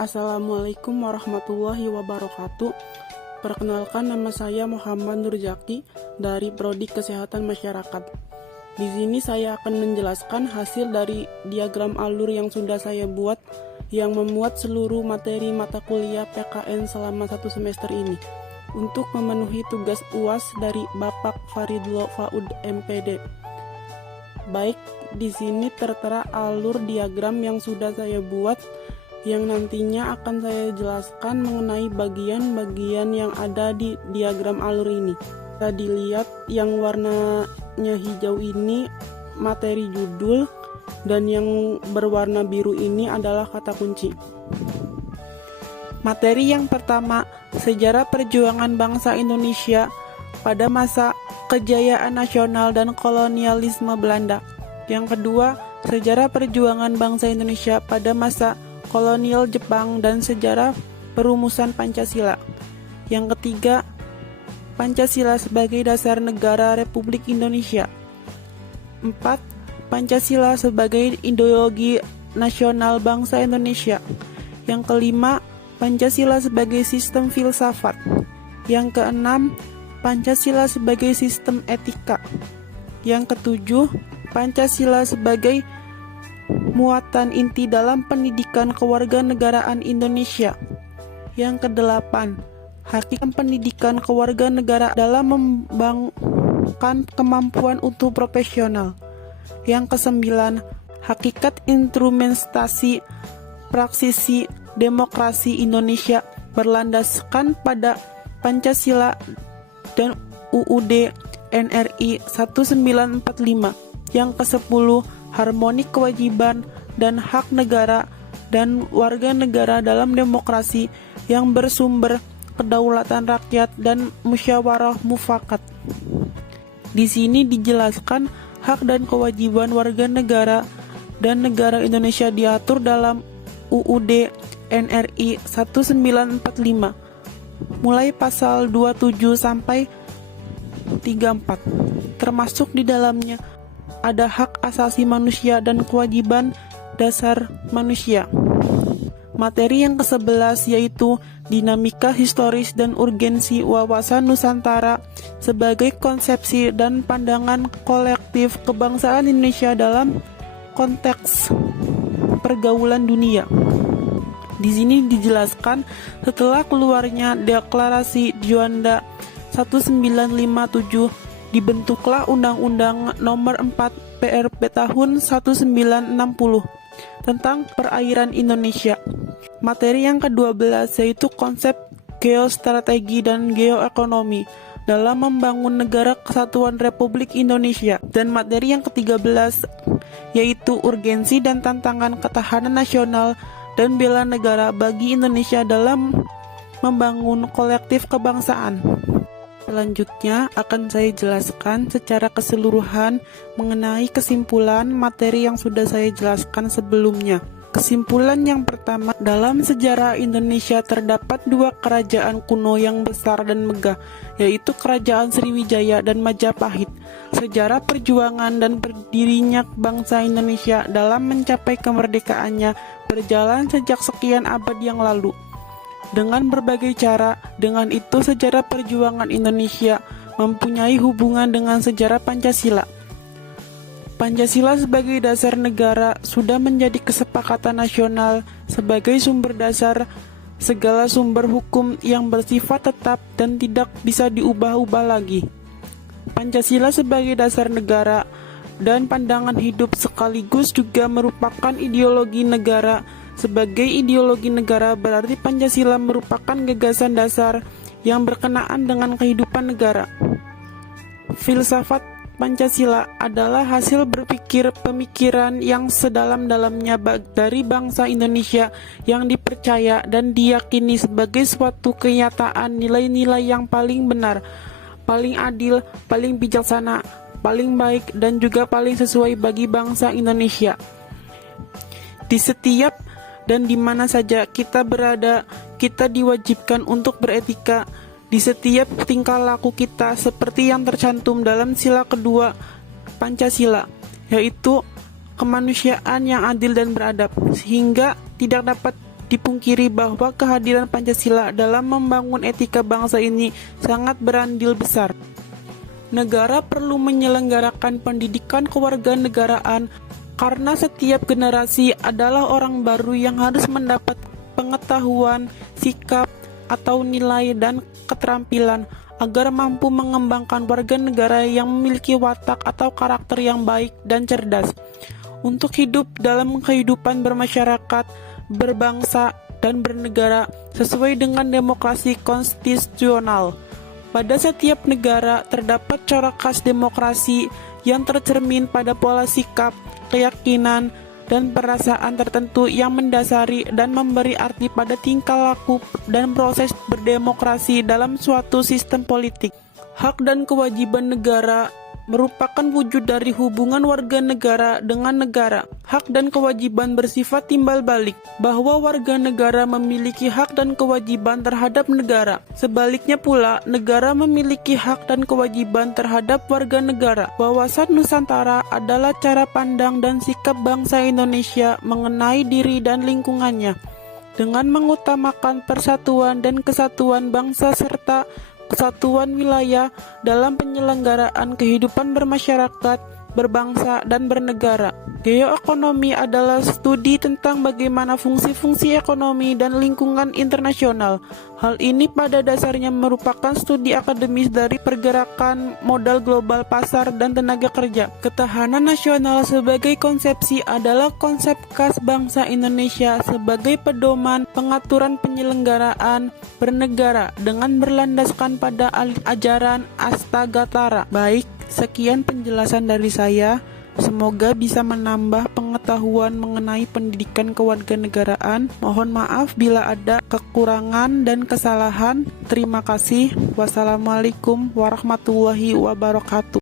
Assalamualaikum warahmatullahi wabarakatuh. Perkenalkan, nama saya Muhammad Nurjaki dari Prodi Kesehatan Masyarakat. Di sini saya akan menjelaskan hasil dari diagram alur yang sudah saya buat yang memuat seluruh materi mata kuliah PKN selama 1 semester ini untuk memenuhi tugas UAS dari Bapak Faridlo Faud MPD. Baik, di sini tertera alur diagram yang sudah saya buat yang nantinya akan saya jelaskan mengenai bagian-bagian yang ada di diagram alur ini. Bisa dilihat yang warnanya hijau ini materi judul dan yang berwarna biru ini adalah kata kunci. Materi yang pertama, sejarah perjuangan bangsa Indonesia pada masa kejayaan nasional dan kolonialisme Belanda. Yang kedua, sejarah perjuangan bangsa Indonesia pada masa kolonial Jepang dan sejarah perumusan Pancasila. Yang ketiga, Pancasila sebagai dasar negara Republik Indonesia. 4. Pancasila sebagai ideologi nasional bangsa Indonesia. Yang kelima, Pancasila sebagai sistem filsafat. Yang keenam, Pancasila sebagai sistem etika. Yang ketujuh, Pancasila sebagai muatan inti dalam pendidikan kewarganegaraan Indonesia. Yang kedelapan, hakikat pendidikan kewarganegaraan dalam mengembangkan kemampuan untuk profesional. Yang kesembilan, hakikat instrumentasi praksisi demokrasi Indonesia berlandaskan pada Pancasila dan UUD NRI 1945. Yang kesepuluh, harmoni kewajiban dan hak negara dan warga negara dalam demokrasi yang bersumber kedaulatan rakyat dan musyawarah mufakat. Di sini dijelaskan hak dan kewajiban warga negara dan negara Indonesia diatur dalam UUD NRI 1945 mulai pasal 27 sampai 34, termasuk di dalamnya ada hak asasi manusia dan kewajiban dasar manusia. Materi yang ke-11 yaitu dinamika historis dan urgensi wawasan Nusantara sebagai konsepsi dan pandangan kolektif kebangsaan Indonesia dalam konteks pergaulan dunia. Di sini dijelaskan setelah keluarnya Deklarasi Juanda 1957 dibentuklah Undang-Undang Nomor 4 PRP tahun 1960 tentang perairan Indonesia. Materi yang ke-12 yaitu konsep geostrategi dan geoekonomi dalam membangun negara kesatuan Republik Indonesia. Dan materi yang ke-13 yaitu urgensi dan tantangan ketahanan nasional dan bela negara bagi Indonesia dalam membangun kolektif kebangsaan. Selanjutnya akan saya jelaskan secara keseluruhan mengenai kesimpulan materi yang sudah saya jelaskan sebelumnya. Kesimpulan yang pertama, dalam sejarah Indonesia terdapat 2 kerajaan kuno yang besar dan megah, yaitu Kerajaan Sriwijaya dan Majapahit. Sejarah perjuangan dan berdirinya bangsa Indonesia dalam mencapai kemerdekaannya berjalan sejak sekian abad yang lalu. Dengan berbagai cara, dengan itu sejarah perjuangan Indonesia mempunyai hubungan dengan sejarah Pancasila. Pancasila sebagai dasar negara sudah menjadi kesepakatan nasional sebagai sumber dasar segala sumber hukum yang bersifat tetap dan tidak bisa diubah-ubah lagi. Pancasila sebagai dasar negara dan pandangan hidup sekaligus juga merupakan ideologi negara. Sebagai ideologi negara berarti Pancasila merupakan gagasan dasar yang berkenaan dengan kehidupan negara. Filsafat Pancasila adalah hasil berpikir pemikiran yang sedalam-dalamnya dari bangsa Indonesia yang dipercaya dan diyakini sebagai suatu kenyataan nilai-nilai yang paling benar, paling adil, paling bijaksana, paling baik, dan juga paling sesuai bagi bangsa Indonesia. Di setiap dan di mana saja kita berada, kita diwajibkan untuk beretika di setiap tingkah laku kita seperti yang tercantum dalam sila kedua Pancasila, yaitu kemanusiaan yang adil dan beradab, sehingga tidak dapat dipungkiri bahwa kehadiran Pancasila dalam membangun etika bangsa ini sangat berandil besar. Negara perlu menyelenggarakan pendidikan kewarganegaraan karena setiap generasi adalah orang baru yang harus mendapat pengetahuan, sikap, atau nilai dan keterampilan agar mampu mengembangkan warga negara yang memiliki watak atau karakter yang baik dan cerdas untuk hidup dalam kehidupan bermasyarakat, berbangsa, dan bernegara sesuai dengan demokrasi konstitusional. Pada setiap negara terdapat corak khas demokrasi yang tercermin pada pola sikap, keyakinan, dan perasaan tertentu yang mendasari dan memberi arti pada tingkah laku dan proses berdemokrasi dalam suatu sistem politik. Hak dan kewajiban negara merupakan wujud dari hubungan warga negara dengan negara. Hak dan kewajiban bersifat timbal balik, bahwa warga negara memiliki hak dan kewajiban terhadap negara. Sebaliknya pula, negara memiliki hak dan kewajiban terhadap warga negara. Wawasan Nusantara adalah cara pandang dan sikap bangsa Indonesia mengenai diri dan lingkungannya, dengan mengutamakan persatuan dan kesatuan bangsa serta kesatuan wilayah dalam penyelenggaraan kehidupan bermasyarakat, berbangsa, dan bernegara. Geoekonomi adalah studi tentang bagaimana fungsi-fungsi ekonomi dan lingkungan internasional. Hal ini pada dasarnya merupakan studi akademis dari pergerakan modal global pasar dan tenaga kerja. Ketahanan nasional sebagai konsepsi adalah konsep khas bangsa Indonesia sebagai pedoman pengaturan penyelenggaraan bernegara dengan berlandaskan pada ajaran Astagatara. Baik, sekian penjelasan dari saya. Semoga bisa menambah pengetahuan mengenai pendidikan kewarganegaraan. Mohon maaf bila ada kekurangan dan kesalahan. Terima kasih. Wassalamualaikum warahmatullahi wabarakatuh.